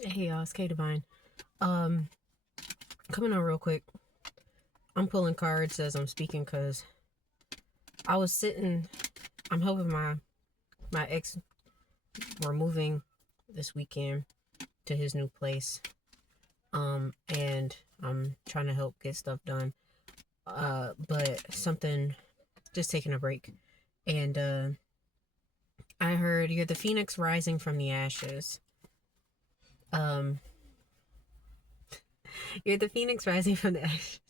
Hey y'all, it's K Divine. Um, Coming on real quick. I'm pulling cards as I'm speaking because I was sitting. I'm helping my ex. We're moving this weekend to his new place. And I'm trying to help get stuff done. But something just taking a break, and I heard you're the phoenix rising from the ashes. Um, you're the phoenix rising from the ashes.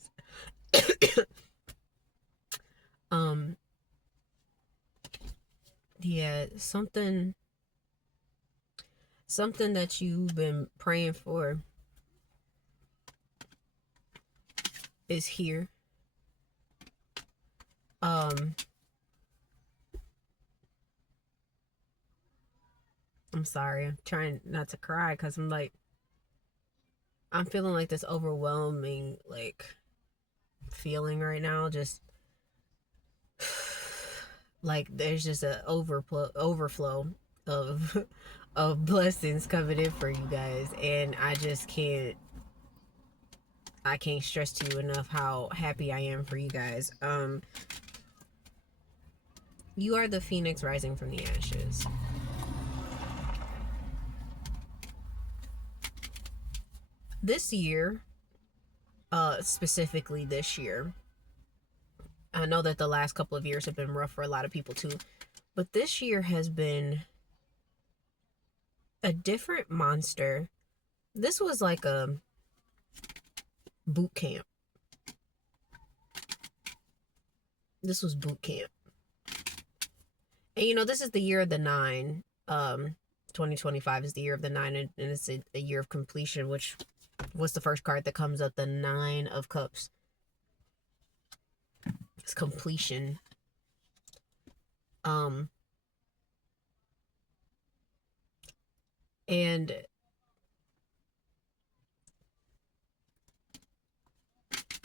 um, yeah, something that you've been praying for is here. Um, I'm sorry. I'm trying not to cry because I'm feeling like this overwhelming feeling right now. Just like there's just a overflow of of blessings coming in for you guys, and I can't stress to you enough how happy I am for you guys. You are the phoenix rising from the ashes. This year, specifically this year, I know that the last couple of years have been rough for a lot of people too, but this year has been a different monster. This was like a boot camp. This was boot camp. And this is the year of the nine. 2025 is the year of the nine, and it's a year of completion, which was the first card that comes up, the Nine of Cups. It's completion. Um, and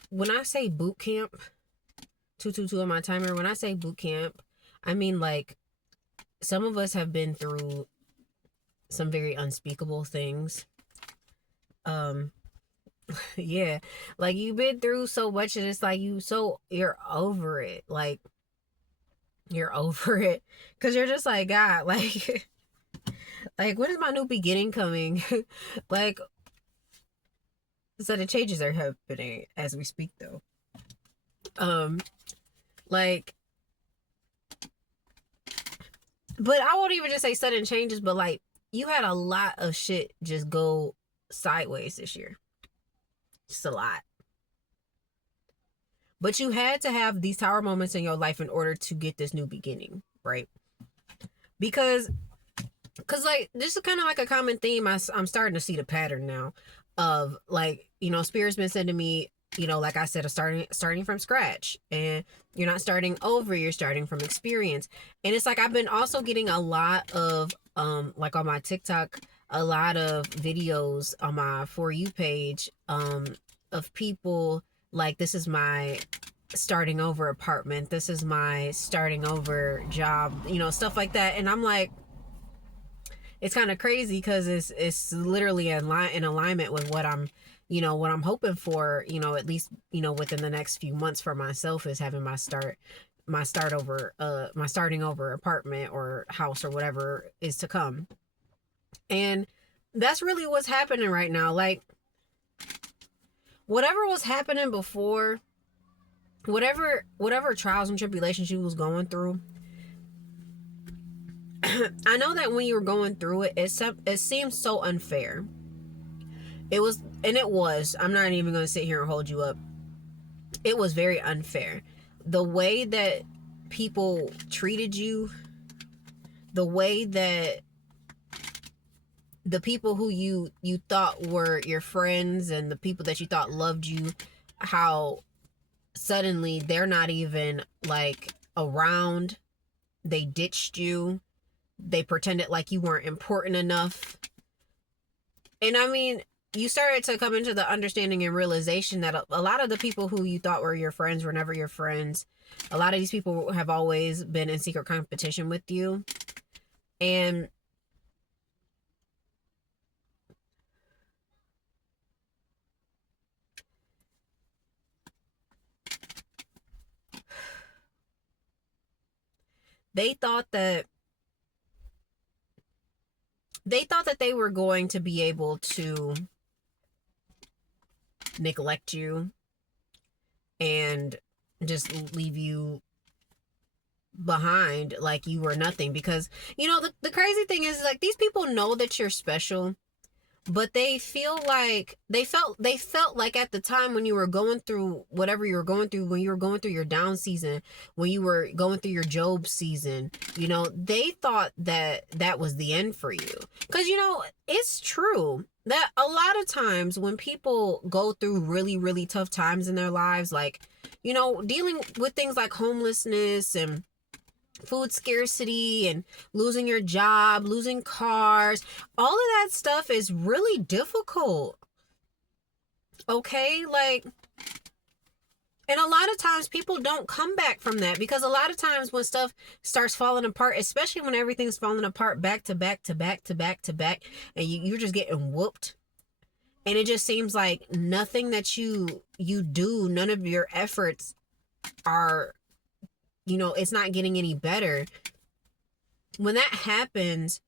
when I say boot camp, 222 on my timer, when I say boot camp, I mean like some of us have been through some very unspeakable things. Um, yeah, like you've been through so much, and it's like you're over it. Like you're over it because you're just like, God, like, like when is my new beginning coming? Like, so the changes are happening as we speak, though. Um, like, but I won't even just say sudden changes, but like you had a lot of shit just go sideways this year. Just a lot. But you had to have these tower moments in your life in order to get this new beginning, right? Because like this is kind of like a common theme. I'm starting to see the pattern now of like, spirit's been sending me, like I said, starting from scratch, and you're not starting over, you're starting from experience. And it's like I've been also getting a lot of like on my TikTok, a lot of videos on my For You page of people like, this is my starting over apartment, this is my starting over job, stuff like that. And I'm like, it's kind of crazy because it's literally in alignment with what I'm hoping for, at least, within the next few months for myself, is having my starting over apartment or house or whatever is to come. And that's really what's happening right now. Like whatever was happening before, whatever trials and tribulations you was going through, I know that when you were going through it, it seemed so unfair. It was, and it was. I'm not even going to sit here and hold you up. It was very unfair. The way that people treated you, the way that the people who you thought were your friends and the people that you thought loved you, how suddenly they're not even like around. They ditched you. They pretended like you weren't important enough. And I mean, you started to come into the understanding and realization that a lot of the people who you thought were your friends were never your friends. A lot of these people have always been in secret competition with you. And they thought that they were going to be able to neglect you and just leave you behind like you were nothing. Because the crazy thing is, like, these people know that you're special, but they feel like they felt like at the time when you were going through whatever you were going through, when you were going through your down season, when you were going through your Job season, they thought that that was the end for you. Because it's true that a lot of times when people go through really, really tough times in their lives, like, dealing with things like homelessness and food scarcity and losing your job, losing cars, all of that stuff is really difficult. Okay? Like, and a lot of times people don't come back from that, because a lot of times when stuff starts falling apart, especially when everything's falling apart back to back to back to back to back, and you're just getting whooped, and it just seems like nothing that you do, none of your efforts are, it's not getting any better. When that happens,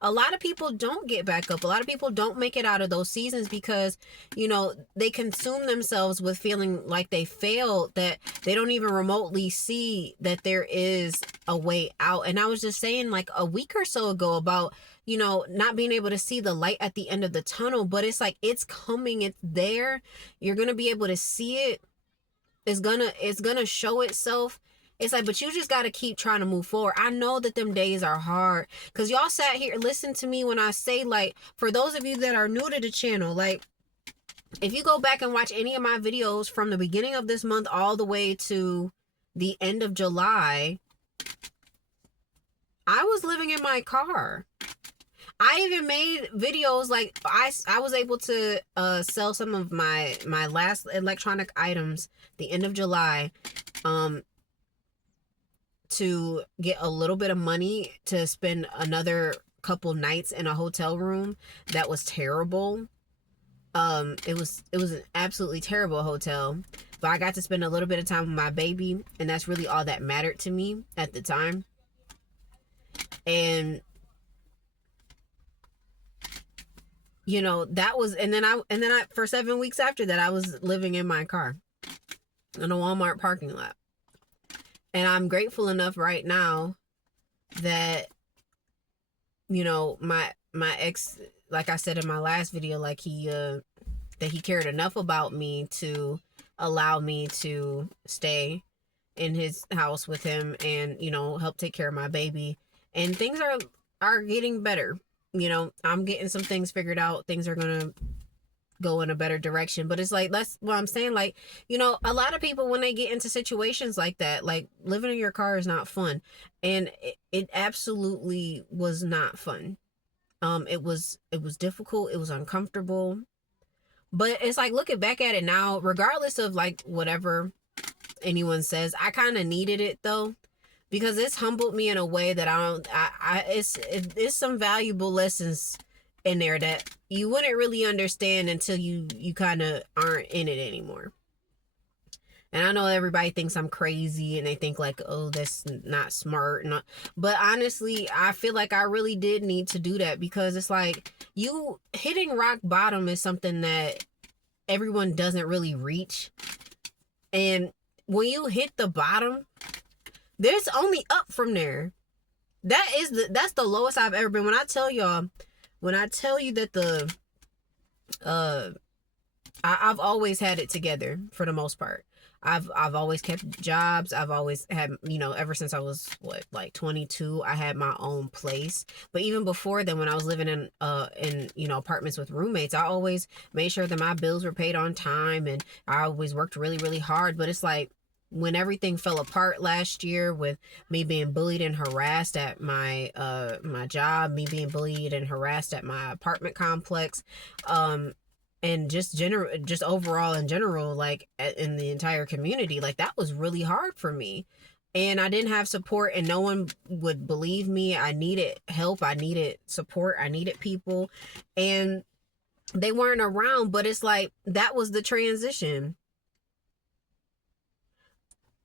a lot of people don't get back up. A lot of people don't make it out of those seasons because, they consume themselves with feeling like they failed, that they don't even remotely see that there is a way out. And I was just saying, like, a week or so ago about, not being able to see the light at the end of the tunnel, but it's like, it's coming, it's there. You're going to be able to see it. It's gonna show itself. It's like, but you just got to keep trying to move forward. I know that them days are hard, because y'all sat here, listen to me when I say, like, for those of you that are new to the channel, like, if you go back and watch any of my videos from the beginning of this month all the way to the end of July, I was living in my car. I even made videos, like, I was able to sell some of my last electronic items the end of July, to get a little bit of money to spend another couple nights in a hotel room that was terrible. It was an absolutely terrible hotel, but I got to spend a little bit of time with my baby, and that's really all that mattered to me at the time. And that was, and then I for 7 weeks after that, I was living in my car in a Walmart parking lot. And I'm grateful enough right now that, my ex, like I said in my last video, like, that he cared enough about me to allow me to stay in his house with him and, help take care of my baby. And things are getting better. I'm getting some things figured out. Things are going to go in a better direction. But it's like, that's what I'm saying. Like, a lot of people, when they get into situations like that, like, living in your car is not fun. And it absolutely was not fun. It was difficult. It was uncomfortable. But it's like, looking back at it now, regardless of, like, whatever anyone says, I kind of needed it, though, because it's humbled me in a way that it's some valuable lessons in there that you wouldn't really understand until you kind of aren't in it anymore. And I know everybody thinks I'm crazy, and they think, like, oh, that's not smart. But honestly, I feel like I really did need to do that, because it's like, you hitting rock bottom is something that everyone doesn't really reach. And when you hit the bottom, there's only up from there. That's the lowest I've ever been. When I tell you that I've always had it together for the most part. I've always kept jobs. I've always had, ever since I was, like 22, I had my own place. But even before then, when I was living in apartments with roommates, I always made sure that my bills were paid on time, and I always worked really, really hard. But it's like, when everything fell apart last year, with me being bullied and harassed at my job, me being bullied and harassed at my apartment complex, and just overall in general, like, in the entire community, like, that was really hard for me. And I didn't have support, and no one would believe me. I needed help. I needed support. I needed people, and they weren't around. But it's like, that was the transition.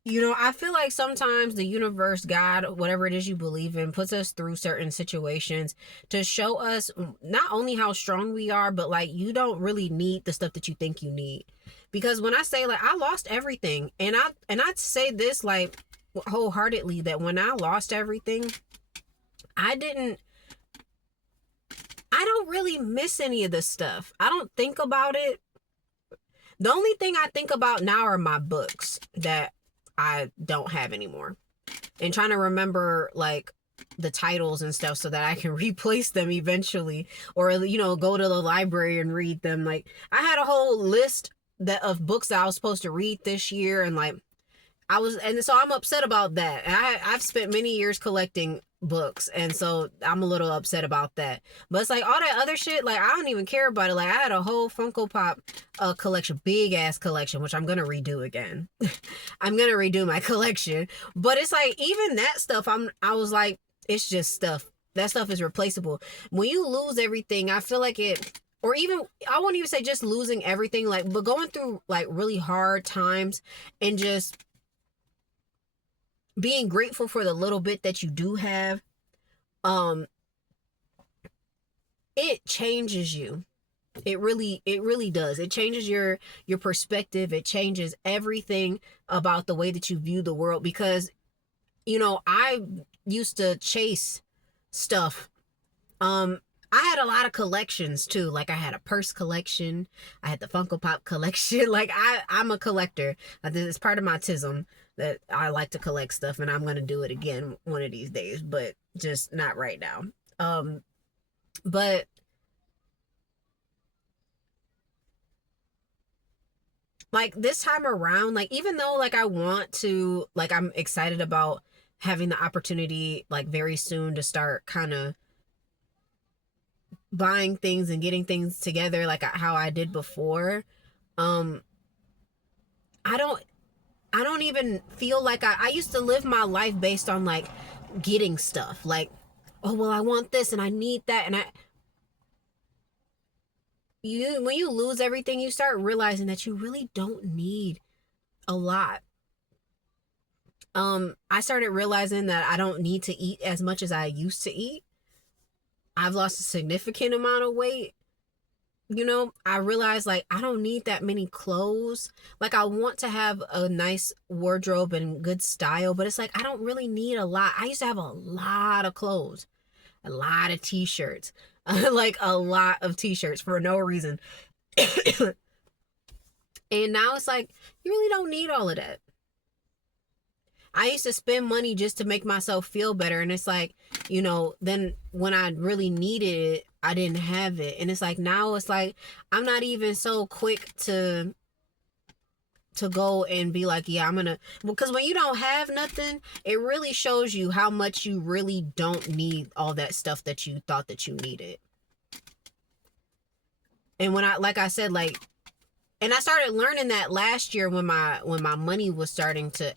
I feel like sometimes the universe, God, whatever it is you believe in, puts us through certain situations to show us not only how strong we are, but like you don't really need the stuff that you think you need. Because when I say like I lost everything, and I'd say this like wholeheartedly that when I lost everything, I didn't I don't really miss any of this stuff. I don't think about it. The only thing I think about now are my books that I don't have anymore. And trying to remember like the titles and stuff so that I can replace them eventually, or go to the library and read them. Like I had a whole list that of books that I was supposed to read this year, and like and so I'm upset about that. And I've spent many years collecting books, and so I'm a little upset about that. But it's like all that other shit, like I don't even care about it. Like I had a whole Funko Pop collection, big ass collection, which I'm gonna redo again. I'm gonna redo my collection. But it's like even that stuff, I was like, it's just stuff. That stuff is replaceable. When you lose everything, I feel like it, or even I won't even say just losing everything, like but going through like really hard times and just being grateful for the little bit that you do have, um it changes you. It really does. It changes your perspective. It changes everything about the way that you view the world. Because I used to chase stuff. I had a lot of collections too. Like I had a purse collection, I had the Funko Pop collection. Like I'm a collector. It's part of my tism that I like to collect stuff, and I'm gonna do it again one of these days, but just not right now. But like this time around, like even though like I want to, like I'm excited about having the opportunity like very soon to start kind of buying things and getting things together like how I did before. um I don't I don't even feel like I used to live my life based on like getting stuff. Like, oh well, I want this and I need that, and when you lose everything, you start realizing that you really don't need a lot. I started realizing that I don't need to eat as much as I used to eat. I've lost a significant amount of weight. I realized like I don't need that many clothes. Like I want to have a nice wardrobe and good style, but it's like I don't really need a lot. I used to have a lot of clothes, a lot of t-shirts, like a lot of t-shirts for no reason. And now it's like you really don't need all of that. I used to spend money just to make myself feel better, and it's like, then when I really needed it, I didn't have it. And it's like now it's like I'm not even so quick to go and be like, yeah, I'm gonna, because when you don't have nothing, it really shows you how much you really don't need all that stuff that you thought that you needed. And when I, like I said, like, and I started learning that last year when my money was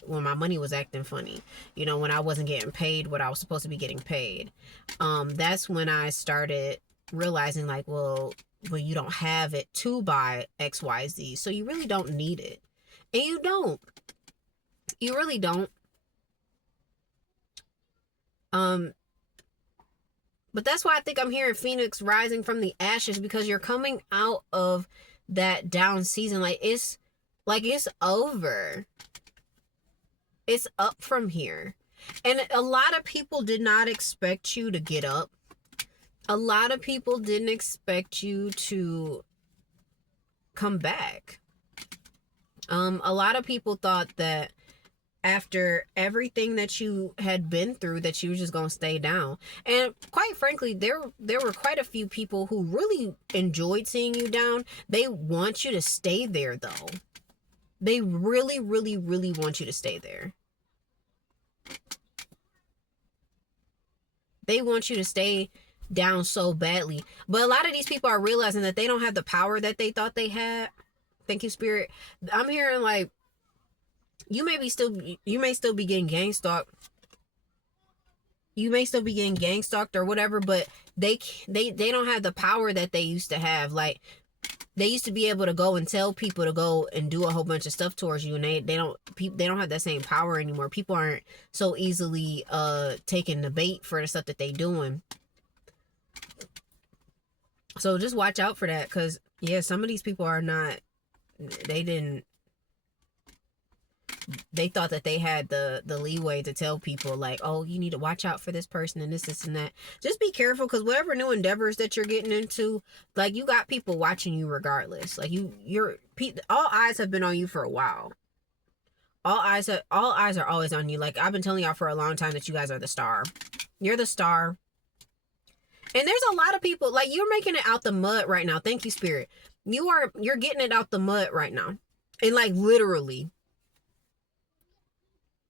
when my money was acting funny, when I wasn't getting paid what I was supposed to be getting paid. That's when I started realizing like, well, you don't have it to buy XYZ, so you really don't need it. And you really don't. But that's why I think I'm hearing Phoenix rising from the ashes, because you're coming out of that down season. It's over. It's up from here. And a lot of people did not expect you to get up. A lot of people didn't expect you to come back. A lot of people thought that after everything that you had been through that you were just going to stay down. And quite frankly, there were quite a few people who really enjoyed seeing you down. They want you to stay there though. They really, really, really want you to stay there. They want you to stay down so badly. But a lot of these people are realizing that they don't have the power that they thought they had. Thank you, Spirit. I'm hearing like you may still be getting gang stalked. You may still be getting gang stalked or whatever, but they don't have the power that they used to have. Like They used to be able to go and tell people to go and do a whole bunch of stuff towards you, and they don't have that same power anymore. People aren't so easily taking the bait for the stuff that they doing. So just watch out for that, because yeah, some of these people are not, they thought that they had the leeway to tell people like, oh, you need to watch out for this person and this and that. Just be careful, because whatever new endeavors that you're getting into, like, you got people watching you regardless. Like, all eyes have been on you for a while. All eyes are always on you. Like, I've been telling y'all for a long time that you guys are the star. You're the star. And there's a lot of people, like, you're making it out the mud right now. Thank you, Spirit. You're getting it out the mud right now. And like, literally.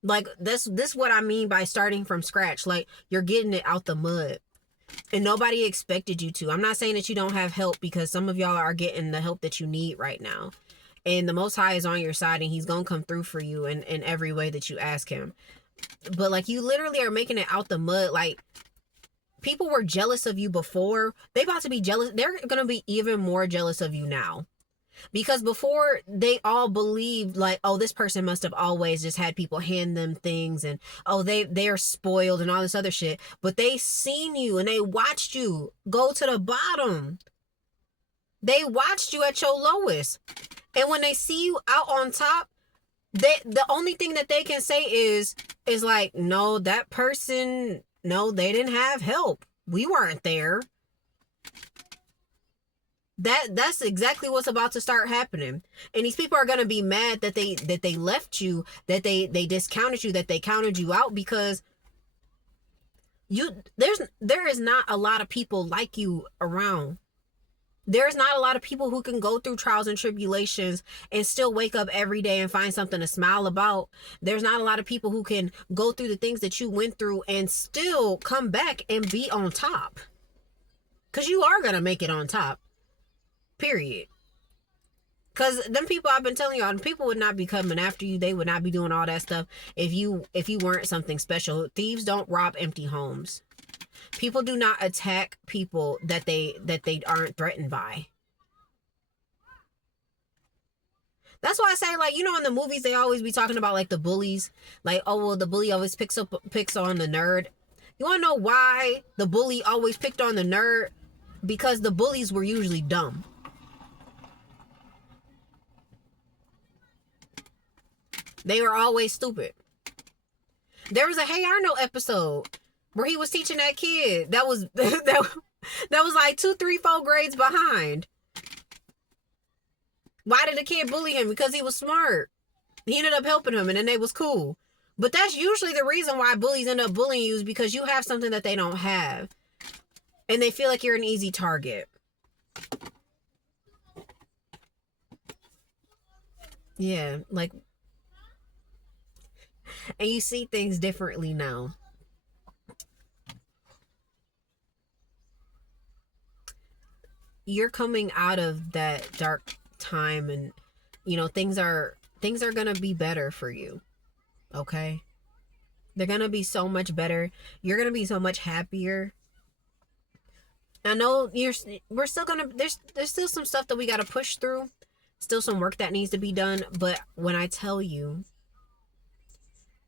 Like, this what I mean by starting from scratch. Like, you're getting it out the mud. And nobody expected you to. I'm not saying that you don't have help, because some of y'all are getting the help that you need right now. And the Most High is on your side, and he's going to come through for you in every way that you ask him. But like, you literally are making it out the mud. Like, people were jealous of you before. They about to be jealous. They're going to be even more jealous of you now. Because before, they all believed like, oh, this person must have always just had people hand them things, and oh, they're spoiled and all this other shit. But they seen you and they watched you go to the bottom. They watched you at your lowest. And when they see you out on top, the only thing that they can say is like, no, that person, no, they didn't have help. We weren't there. That's exactly what's about to start happening. And these people are going to be mad that they left you, that they discounted you, that they counted you out, because there is not a lot of people like you around. There's not a lot of people who can go through trials and tribulations and still wake up every day and find something to smile about. There's not a lot of people who can go through the things that you went through and still come back and be on top. Because you are going to make it on top. Period. Because them people, I've been telling y'all, people would not be coming after you. They would not be doing all that stuff if you weren't something special. Thieves don't rob empty homes. People do not attack people that they aren't threatened by. That's why I say, like, you know, in the movies they always be talking about like the bullies, like, oh well, the bully always picks on the nerd. You want to know why the bully always picked on the nerd? Because the bullies were usually dumb. They were always stupid. There was a Hey Arnold episode where he was teaching that kid that was that was like 2, 3, 4 grades behind. Why did the kid bully him? Because he was smart. He ended up helping him, and then they was cool. But that's usually the reason why bullies end up bullying you, is because you have something that they don't have. And they feel like you're an easy target. Yeah, like, and you see things differently now. You're coming out of that dark time, and you know, things are going to be better for you. Okay? They're going to be so much better. You're going to be so much happier. I know we're still going to, there's still some stuff that we got to push through. Still some work that needs to be done, but when I tell you,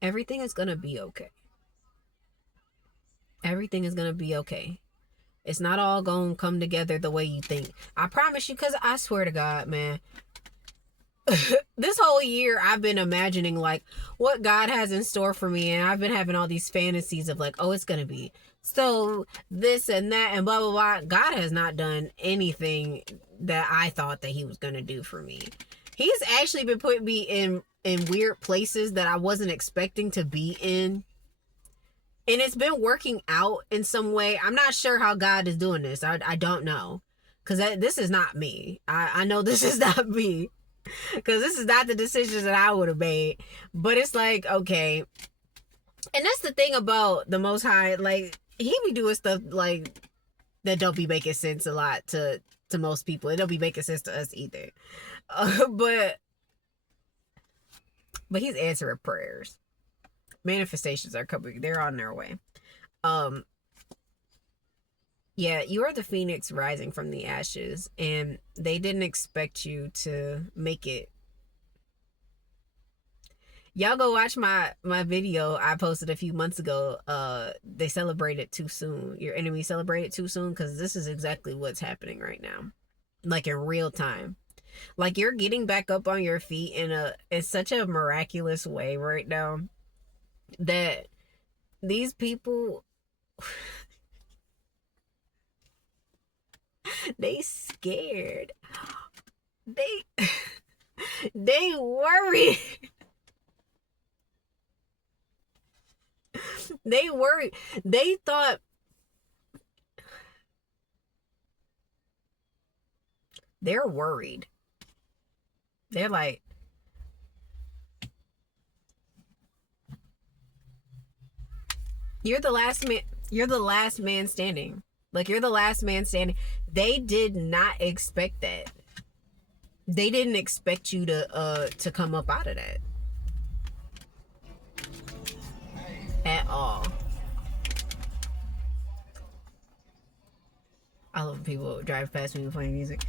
everything is going to be okay. Everything is going to be okay. It's not all going to come together the way you think. I promise you, because I swear to God, man, this whole year I've been imagining like what God has in store for me, and I've been having all these fantasies of like, oh, it's going to be so this and that and blah, blah, blah. God has not done anything that I thought that he was going to do for me. He's actually been putting me in weird places that I wasn't expecting to be in. And it's been working out in some way. I'm not sure how God is doing this. I don't know. Because this is not me. I know this is not me. Because this is not the decisions that I would have made. But it's like, okay. And that's the thing about the Most High. Like, he be doing stuff like that don't be making sense a lot to most people. It don't be making sense to us either. But he's answering prayers. Manifestations are coming. They're on their way. Yeah, you are the phoenix rising from the ashes, and they didn't expect you to make it. Y'all go watch my video I posted a few months ago. They celebrated too soon. Your enemy celebrated too soon, because this is exactly what's happening right now, like in real time. Like, you're getting back up on your feet in such a miraculous way right now, that these people, they scared. They they worried. They worried. They thought, they're worried. They're like, you're the last man. You're the last man standing. Like, you're the last man standing. They did not expect that. They didn't expect you to come up out of that at all. I love when people drive past me playing music.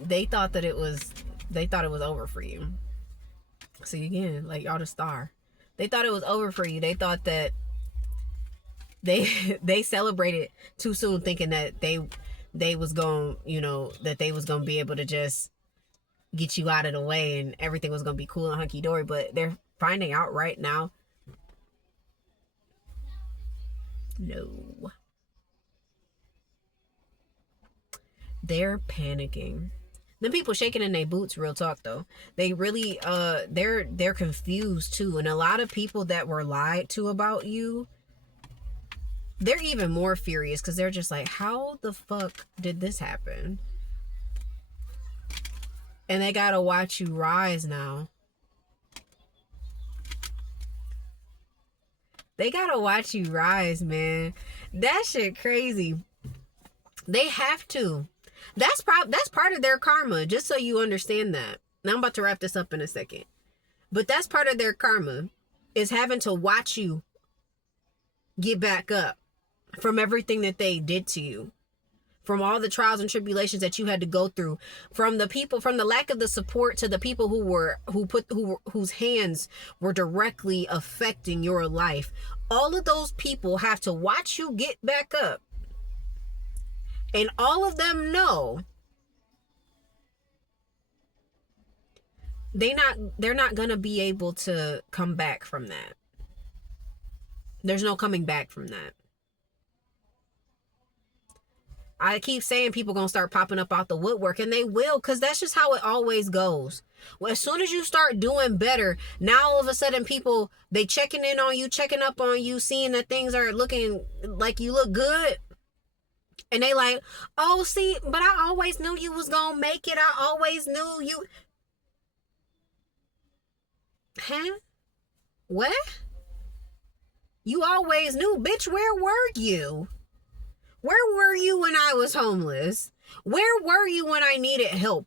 They thought that it was. They thought it was over for you. See, again, like, y'all the star. They thought it was over for you. They thought that they celebrated too soon, thinking that they was going, that they was going to be able to just get you out of the way and everything was going to be cool and hunky dory. But they're finding out right now, no, they're panicking. The people shaking in their boots, real talk though. They really they're confused too. And a lot of people that were lied to about you, they're even more furious, because they're just like, how the fuck did this happen? And they gotta watch you rise now. They gotta watch you rise, man. That shit crazy. They have to. That's part of their karma, just so you understand that. Now I'm about to wrap this up in a second. But that's part of their karma, is having to watch you get back up from everything that they did to you, from all the trials and tribulations that you had to go through, from the people, from the lack of the support, to the people whose hands were directly affecting your life. All of those people have to watch you get back up. And all of them know they're not gonna be able to come back from that. There's no coming back from that. I keep saying people gonna start popping up out the woodwork, and they will, because that's just how it always goes. Well, as soon as you start doing better, now all of a sudden people, they checking in on you, checking up on you, seeing that things are looking like you look good. And they like, oh, see, but I always knew you was gonna make it. I always knew you. Huh? What? You always knew, bitch. Where were you? Where were you when I was homeless? Where were you when I needed help?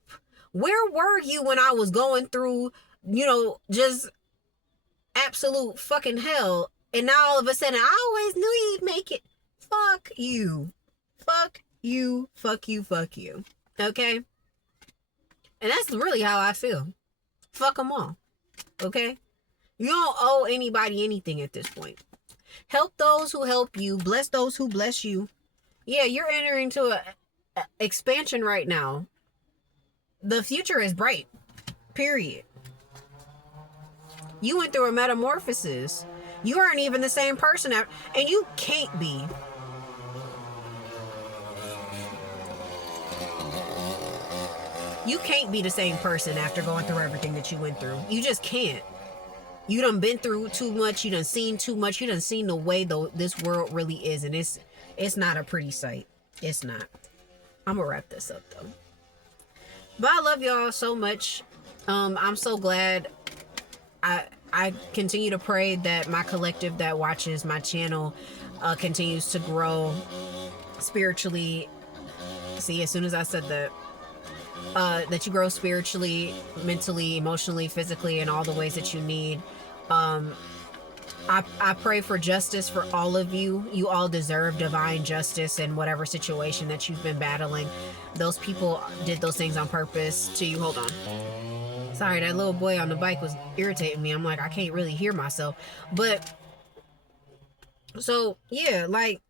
Where were you when I was going through, just absolute fucking hell? And now all of a sudden, I always knew you'd make it. Fuck you. Fuck you, fuck you, fuck you. Okay? And that's really how I feel. Fuck them all. Okay? You don't owe anybody anything at this point. Help those who help you. Bless those who bless you. Yeah, you're entering into a expansion right now. The future is bright. Period. You went through a metamorphosis. You aren't even the same person and you can't be. You can't be the same person after going through everything that you went through. You just can't. You done been through too much. You done seen too much. You done seen the way this world really is. And it's not a pretty sight. It's not. I'm gonna wrap this up though. But I love y'all so much. I'm so glad. I continue to pray that my collective that watches my channel continues to grow spiritually. See, as soon as I said that you grow spiritually, mentally, emotionally, physically, in all the ways that you need. I I pray for justice for all of you. You all deserve divine justice in whatever situation that you've been battling. Those people did those things on purpose to you. Hold on. Sorry, that little boy on the bike was irritating me. I'm like, I can't really hear myself. But, so, yeah, like,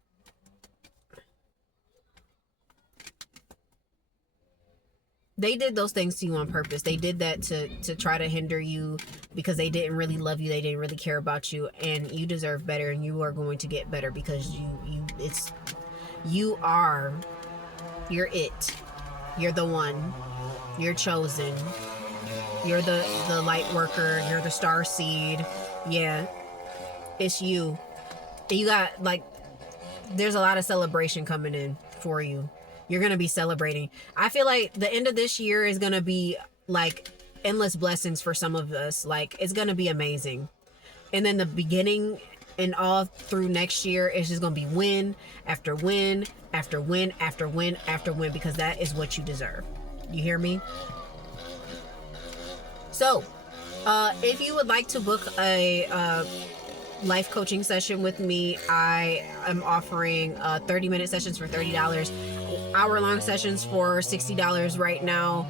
they did those things to you on purpose. They did that to try to hinder you because they didn't really love you. They didn't really care about you, and you deserve better, and you are going to get better because you're it. You're the one. You're chosen. You're the light worker. You're the star seed. Yeah, it's you. And you got, like, there's a lot of celebration coming in for you. You're going to be celebrating. I feel like the end of this year is going to be like endless blessings for some of us. Like, it's going to be amazing. And then the beginning and all through next year is just going to be win after win after win after win after win, because that is what you deserve. You hear me? So, if you would like to book a life coaching session with me, I am offering 30-minute sessions for $30, hour-long sessions for $60 right now.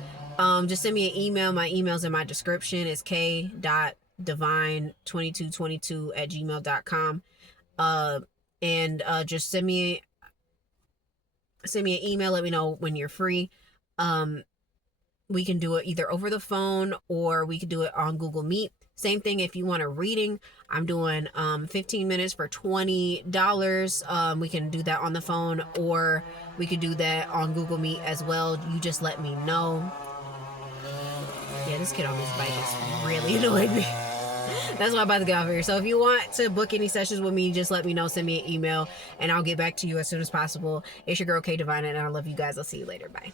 Just send me an email. My email's in my description. It's k.divine2222@gmail.com. And just send me an email. Let me know when you're free. We can do it either over the phone or we could do it on Google Meet. Same thing if you want a reading. I'm doing 15 minutes for $20. We can do that on the phone, or we could do that on Google Meet as well. You just let me know. Yeah, this kid on this bike is really annoying me. That's why I'm about to get off here. So if you want to book any sessions with me, just let me know. Send me an email and I'll get back to you as soon as possible. It's your girl K Divine, and I love you guys. I'll see you later. Bye.